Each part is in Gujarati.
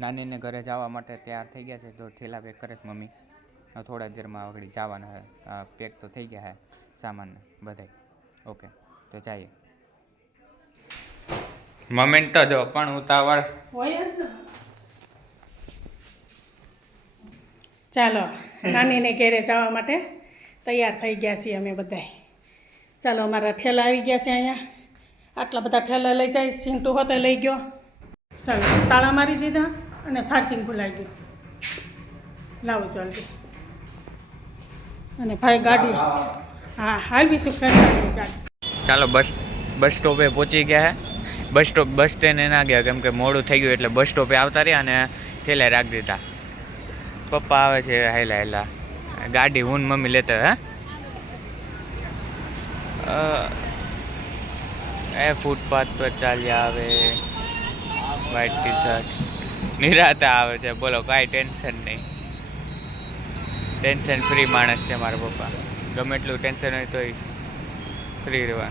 નાનીને ઘરે જવા માટે તૈયાર થઈ ગયા છે. તો ઠેલા પેક કરે મમ્મી. થોડા દેરમાં આગળ જવાના હે પેક તો થઈ ગયા હે સામાન બધાય. ઓકે, તો જઈએ મોમેન્ટ તો જો, પણ ઉતાવળ ચાલો, નાનીને ઘેરે જવા માટે તૈયાર થઈ ગયા છીએ અમે બધા ચાલો, અમારા ઠેલા આવી ગયા છે અહીંયા. આટલા બધા ઠેલા લઈ જાય, સિંટુ હોતે લઈ ગયો. ચાલો, તાળા મારી દીધા. અને ચાર્જિંગ ભૂલાઈ ગયું. લાવો જલ્દી અને ભાઈ ગાડી. હા હાલવીશું ગાડી? ચાલો બસ બસ સ્ટોપે પહોંચી ગયા છે બસ સ્ટોપ બસ સ્ટેન્ડ ના ગયા કેમ કે મોડું થઈ ગયું એટલે બસ સ્ટોપે આવતા રહ્યા અને ઠેલા રાખી દીધા. પપ્પા આવે છે હેલા હેલા. ગાડી હું ને મમ્મી લેતા હે? એ ફૂટપાથ પર ચાલ્યા આવે. વ્હાઈટ ટી શર્ટ નિરાતા આવે છે. બોલો કાંઈ ટેન્શન નહીં. ટેન્શન ફ્રી માણસ છે મારા પપ્પા. ગમે એટલું ટેન્શન હોય તોય ફ્રી રહેવા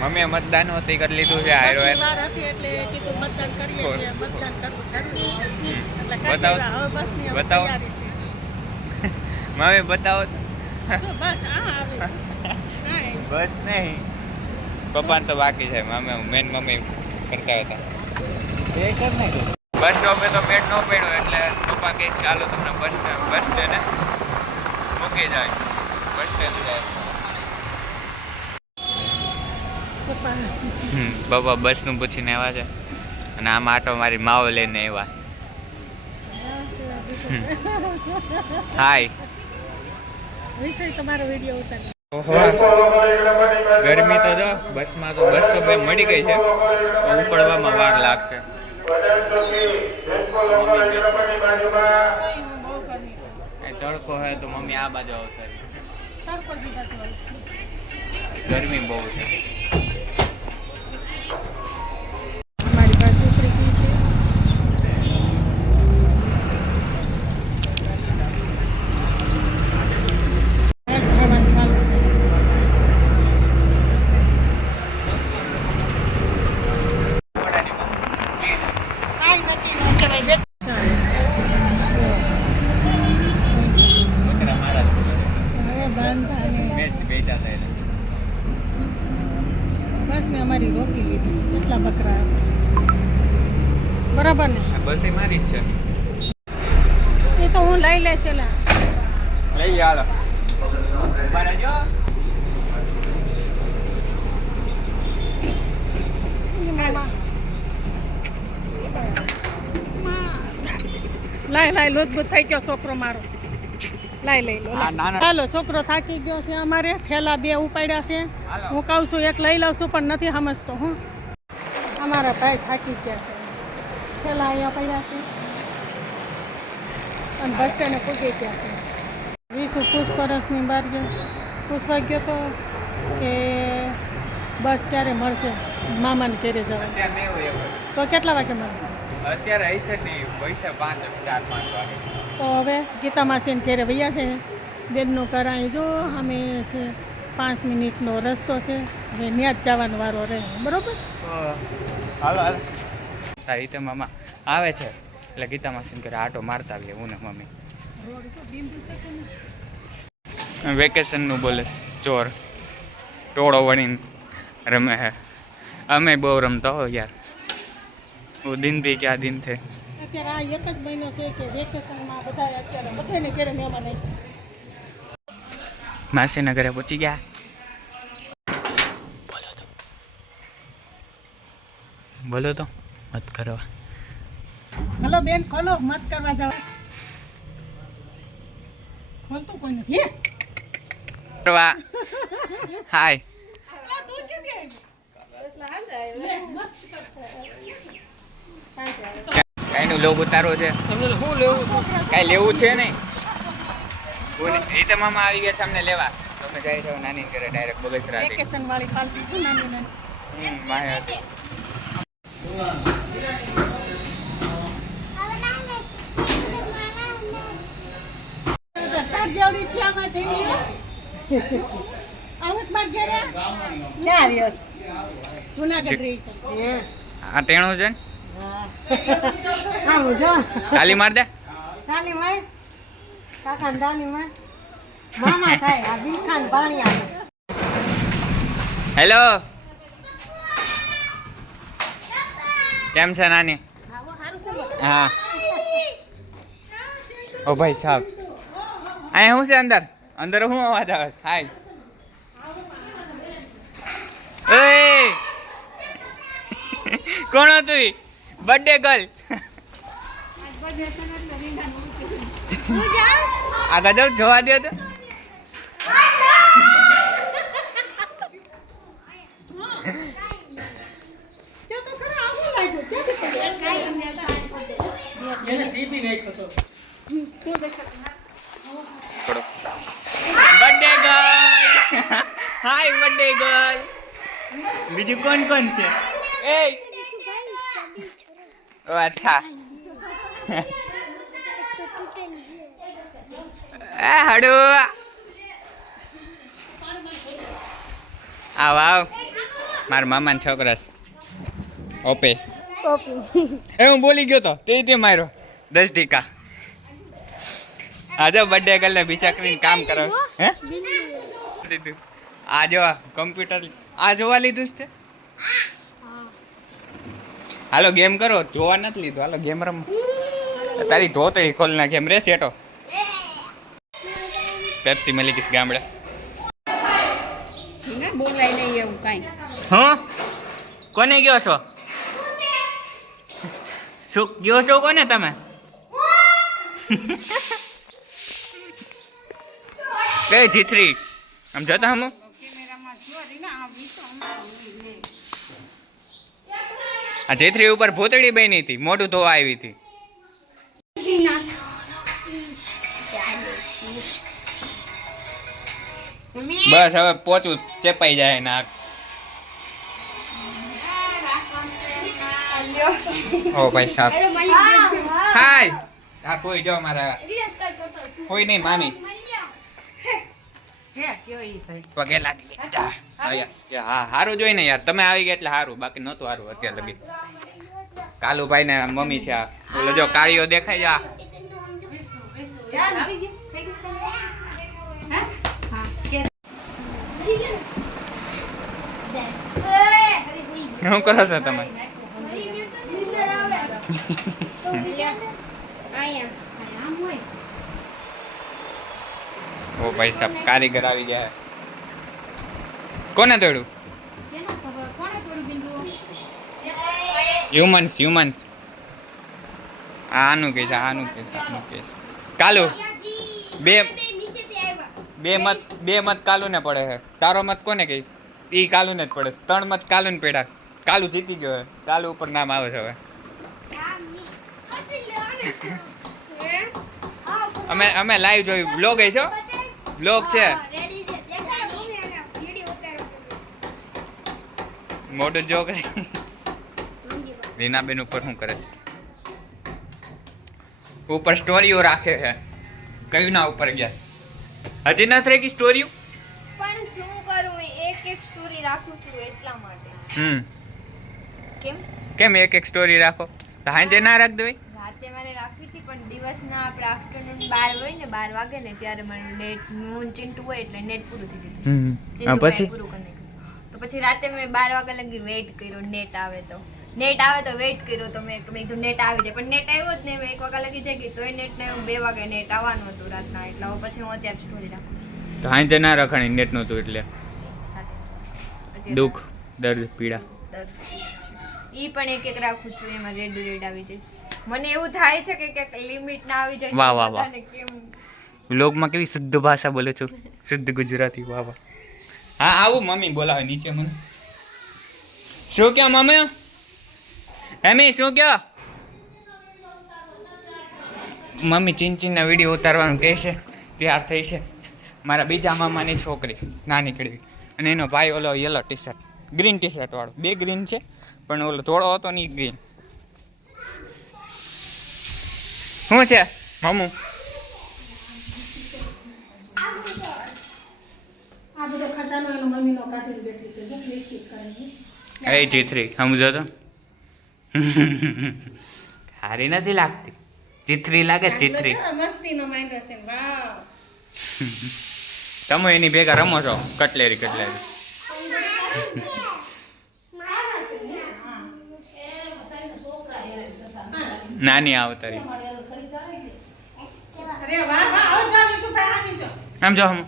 મમ્મીએ મતદાન હોતી કરી લીધું છે આયરો બસની વાર હતી એટલે કીધું મતદાન કરીએ કોણ? છીએ મતદાન કરવું જરૂરી છે. એટલે કરી બતાવો. બતાવો. મમ્મી બતાવો. બસ આ આવે છે. કાંઈ બસ નહીં. પપ્પાને તો બાકી છે. મમ્મી મેન મમ્મી કરતા હતા. બસ સ્ટોપે તો પેટ ન પડ્યો એટલે પપ્પા કહે ચાલો તમને બસ બસ સ્ટેન્ડે મૂકી જાય. બસ સ્ટેન્ડ જાય. બાબા બસનું પૂછીને આવ્યા છે. અને આમ આટો મારી માવો લઈને આવ્યા. હાય ગરમી તો જો બસમાં તો બસ તો ભાઈ મળી ગઈ છે. ઉપડવામાં વાર લાગશે. તડકો હોય તો મમ્મી આ બાજુ આવશે. ગરમી બહુ છે અમારી પાસે ઉતરી ગઈ છે હેડ રહેવાનું ચાલુ. કાંઈ નથી, હું કહેવાય બેઠ. હવે બાંધા અને બસને લીધી કેટલા બકરા બરાબર ને? બસ એ મારી જ છે. એ તો હું લઈ લઈશ એલા. લઈ યાર લાય લાય લોતબૂત થઈ ગયો છોકરો મારો. લાય લઈ લો. ચાલો છોકરો થાકી ગયો છે અમારે. ઠેલા બે ઉપાડ્યા છે. હું કહું છું એક લઈ લઉં છું પણ નથી સમજતો હું. અમારા ભાઈ થાકી ગયા છે. ઠેલા અહીંયા પડ્યા છે. અને બસ સ્ટેન્ડે પૂગી ગયા છે. વીસુ પૂછપરછની બહાર ગયો. પૂછવા ગયો તો કે બસ ક્યારે મળશે? મામાને ઘેરે જવા. તો કેટલા વાગે મળશે? અત્યારે હશે નહીં પૈસા પાંચ ચાર પાંચ વાગે. તો હવે ગીતા માસીને ઘેરે વૈયા છે બેનનું કરાય જો અમે છે પાંચ મિનિટનો રસ્તો છે હવે ત્યાં જ જવાનો વારો રહે બરોબર હાલો હાલો આ રીતે મામા આવે છે એટલે ગીતા માસીને ઘરે આટો મારતા આવીએ હું ને મમ્મી વેકેશનનું બોલે છે, ચોર ટોળો વળીને રમે હે અમે બહુ રમતા હો યાર वो दिन भी क्या दिन थे અત્યારે આ એક જ મહિનો છે કે વેકેશનમાં બધા અત્યારે બધાને ઘેરે મહેમાન આવશે માસીના ઘરે પહોંચી ગયા. બોલો તો બોલો તો મત કરવા. હલો બેન ખોલો મત કરવા જાવ ખોલતું કોઈ નથી કરવા. હાય. કાંઈ નું લોગ ઉતારો છે. કાંઈ લેવું છે નહીં. બોલે, એ તો મામા આવી ગયા છે અમને લેવા. તમે જાય છો નાની ઘરે ડાયરેક્ટ બગસરા વેકેશન વાળી પાર્ટી છે નાની નાની. હમ વાહે હતી જેવડી છે આમાં ઢીંગલી આવું જ માર ઘેરે. ક્યાં આવ્યો જુનાગઢ રહી છે. આ ટેણું છે ને? હા આમ જો તાલી માર દે. તાલી માર કાકા તાલી માર મામા થાય આ બિલખાન પાણી આવે હેલો. કેમ છે નાની? હા. ઓ ભાઈ સાહેબ અહીંયા શું છે અંદર? અંદર શું અવાજ આવે? હાય. કોણ હતું બર્થડે ગર્લ આ ગજબ જોવા દે તો. થોડો. Birthday girl hi birthday girl બીજું કોણ કોણ છે? એ અચ્છા. એ હડુ. આવ આવ. મારા મામાના છોકરા ઓપે. એ હું બોલી ગયો તો તે તે માર્યો. દસ ટીકા. આજે બર્થડે ગર્લને બીજા કરીને કામ કરાવ હે? દીધું આ જો કમ્પ્યુટર આ જોવા લીધું છે? હાલો ગેમ કરો. જોવા નથી લીધું. હાલો ગેમ રમ. તારી ધોતળી ખોલ ના ગેમ રે સેટો પેપ્સી મળી ગઈશ ગામડે બોલાય નહીં એવું કાંઈ. હા? કોને ગયો છો? શું ગયો છો કોને તમે? બે જીથરી આમ જોતા હમ? આ જેથરી ઉપર ભૂતળી બની હતી મોઢું ધોવા આવી હતી. બસ હવે પોચું ચેપાઈ જાય નાક. ઓ ભાઈ સાહેબ હાય આ કોઈ જો મારા કોઈ નહીં મામી. પગે લાગી લીધા. હા યસ. હા હારું જોઈ ને યાર. તમે આવી ગયા એટલે સારું બાકી નહોતું હારું અત્યારે લગી. કાલુભાઈ ને મમ્મી છે આ. ઓલો જો કાળીઓ દેખાય જા શું કરો છો તમે? આમ હોય? ઓ ભાઈ સાહેબ કારીગર આવી ગયા કોને તોડ્યું હ્યુમન્સ હ્યુમન્સ આનું કે છે આનું કે છે આનું કે છે. કાલુ, બે બે મત બે મત કાલુ ને પડે છે તારો મત કોને કહીશ? એ કાલુ ને જ પડે. ત્રણ મત કાલુ ને પડ્યા. કાલુ જીતી ગયો કાલુ ઉપર નામ આવે છે હવે. અમે અમે લાઈવ જોયું. બ્લોગ છે? બ્લોગ છે. મોડલ જો કરે રીનાબેન ઉપર શું કરે છે? ઉપર સ્ટોરીઓ રાખે છે. કયું ના ઉપર ગયા? હજી નથી રહી સ્ટોરીઓ? પણ શું કરું એક એક સ્ટોરી રાખું છું એટલા માટે. હમ. કેમ? કેમ એક એક સ્ટોરી રાખો? હાંજે ના રાખ દેવાય રાતે મારે રાખવી દિવસના આપણે આફ્ટરનૂન બાર હોય ને બાર વાગે ને ત્યારે મારું નેટ હું ચિંટુ હોય એટલે નેટ પૂરું થઈ ગયું નાખ્યું. તો પછી રાતે મેં બાર વાગ્યા લગી વેઇટ કર્યો નેટ આવે તો. નેટ આવે તો વેઇટ કર્યો તો મેં મેં કીધું નેટ આવી જાય. પણ નેટ આવ્યો જ નહીં મેં એક વાગ્યા લગી જગી તોય નેટ ને બે વાગે નેટ આવવાનું હતું રાતના એટલે પછી હું અત્યારે સ્ટોરી રાખું. તો હાંજે ના રખાણી નેટ નહોતું એટલે? દુઃખ દર્દ પીડા. ઈ પણ એક એક રાખું છું એમાં રેડ રેડ આવી જાય. મને એવું થાય છે કે ક્યાંક લિમિટ ના આવી જાય વાહ, વાહ, વાહ. વ્લોગમાં કેવી શુદ્ધ ભાષા બોલે છું. શુદ્ધ ગુજરાતી વાહ વાહ. હા આવું મમ્મી બોલાવે નીચે મને. શું કે મમ્મી? એમી શું કે મમ્મી ચિંચિનના વીડિયો ઉતારવાનું કહે છે. તૈયાર થઈ છે. મારા બીજા મામાની છોકરી નાની કડવી. અને એનો ભાઈ ઓલો yellow T shirt green T shirt વાળો. બે ગ્રીન છે પણ ઓલો થોડો હતો નહીં ગ્રીન શું છે મમ્મુ આ બધો ખજાનો એનો મમ્મીનો કાઢીને બેઠી છે જો છે કરીને એ જી થ્રી સમજો તો. હારી નથી લાગતી. ચિત્રી લાગે ચિત્રી તમે એની ભેગા રમો છો કટલેરી કટલેરી. નાની આવતારી અરે વાહ વાહ આવો જાવ વિશુભાઈ આવી જાઓ આમ જો હમ.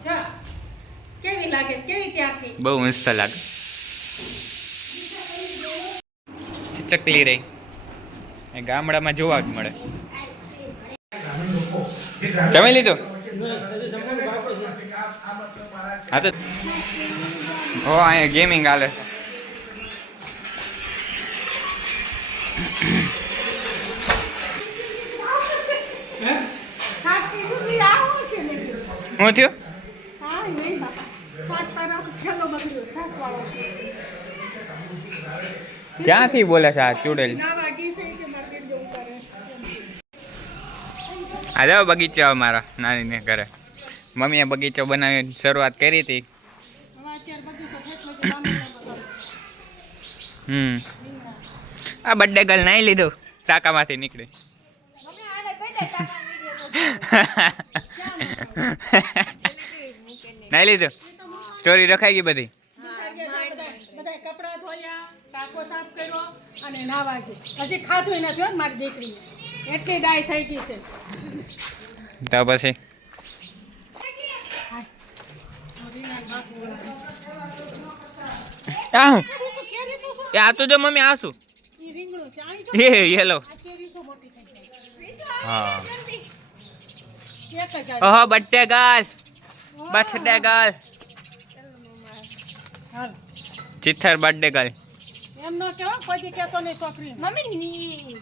કેવી લાગે? કેવી ત્યાંથી? બહુ મસ્ત લાગે. ચકલી રહી. એ ગામડામાં જોવા જ મળે. જમી લીધું? હા તો. ઓ અહીંયા ગેમિંગ હાલે છે સાક્ષી સુધી આવો છે ને શું થયું? ક્યાંથી બોલે છે આ ચૂડેલ? આ જાઓ બગીચો અમારા નાનીને ઘરે. મમ્મીએ બગીચો બનાવી શરૂઆત કરી હતી. હમ. આ બર્થડે ગર્લ નાઈ લીધું ટાંકામાંથી નીકળી. નાઈ લીધું? સ્ટોરી રખાઈ ગઈ બધી? અને નાવા ગઈ. હજી ખાધું નથી હો મારી દીકરીને. એટલી ડાય થઈ ગઈ છે. તો પછી? આ તો જો મમ્મી આ શું? એ યેલો હા. ઓહો બર્થડે ગર્લ બર્થડે ગર્લ હાલ. ચિત્થર બર્થડે ગર્લ એમ નો કેવો કોઈ કેતો નહીં છોકરી મમ્મી ની.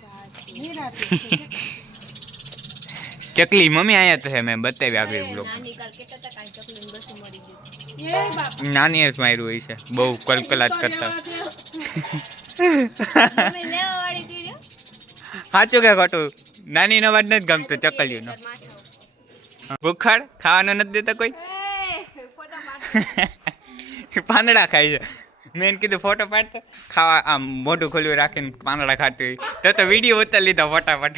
ચકલી મમ્મી આયા તો છે મેં બતાવી આપી બ્લોક નાની કાલ કેતા હતા કાંઈ ચકલી બસું મળી ગયું એ બાપ. નાની જ માર્યું હોય છે. બહુ કલકલાટ કરતા. સાચું કે ખોટું? નાની નો વાત નથી ગમતો ચકલીનો ભૂખાડ? ખાવાનું નથી દેતા કોઈ? એ ફોટા પાડ પાંદડા ખાય છે. મેં કીધું ફોટો પાડતો. ખાવા આમ મોઢું ખોલ્યું રાખીને પાંદડા ખાતી હોય. તો તો વીડિયો ઉતારી લીધો ફટાફટ.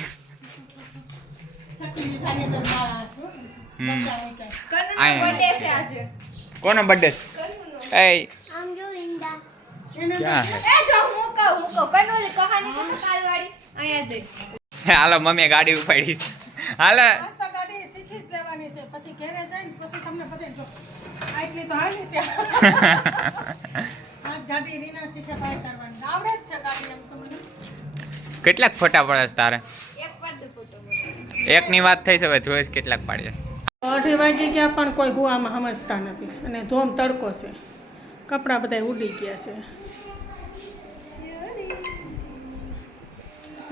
આયા બર્થડે છે કોનો બર્થડે એ હાલો મમ્મી ગાડી ઉપાડી હું કહું હું કહું કનુ ઓલી કહાની કહું કાલ વાળી અહીંયા જઈ હાલો મમ્મીએ ગાડી ઉપાડી છે હાલો આજ તો ગાડી શીખી જ લેવાની છે પછી ઘરે જઈને પછી તમને બધાય જો આટલી તો હાલી છે આજ ગાડી રીના શીખે બાય કરવાની. આવડે જ છે ગાડી એમ તો મને. કેટલાક ફોટા પડે છે તારે? એક પાડ ફોટો એકની વાત થઈ છે હવે જોઈશ કેટલાક પાડીએ. અઢી વાગી ગયા પણ કોઈ હુવામાં સમજતા નથી. અને ધોમ તડકો છે. કપડાં બધા ઉડી ગયા છે.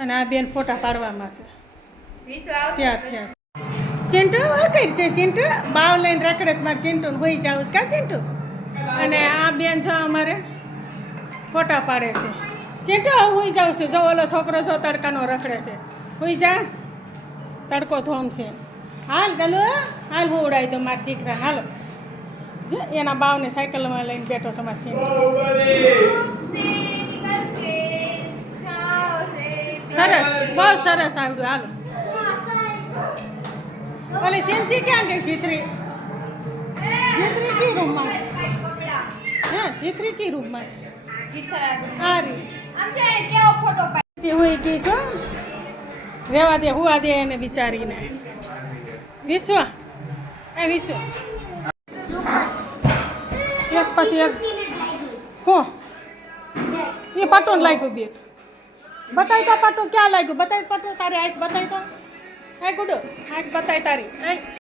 અને આ બેન ફોટા પાડવામાં છે. ત્યાં ત્યાર થયા છે. ચિંટુ કરી છે ચિંટુ? બાવ લઈને રખડે છે મારે ચિંટુ હોઈ જાવ કા ચિંટુ? અને આ બેન છો અમારે ફોટા પાડે છે. ચિંટુ હું હોઈ જાવ છું. જો ઓલો છોકરો છો તડકાનો રખડે છે. હોઈ જા. તડકો થોમ છે હાલ ગલુ હાલ હું ઉડાવી દઉં મારા દીકરા. હાલો. જો એના બાવને સાયકલમાં લઈને બેઠો છે મારા ચિંટુ. સરસ બહુ સરસ આવડ્યું. હાલો. ઓલી સિંચી ક્યાં ગઈ ચિત્રી? ચિત્રી કી રૂમમાં હા, ચિત્રી કી રૂમમાં છે? હોઈ ગઈ છો રેવા દે, હુવા દે એને બિચારીને. વિશ્વ, એ વિશ્વ. એક પછી એક. હું. એ પટોન લાગ્યું બેટ બતાય તો પાટો ક્યાં લાગ્યું? બતાવી પાટો તારી બતાય તો. એ ગુડો આંખ બતાય તારી આંખ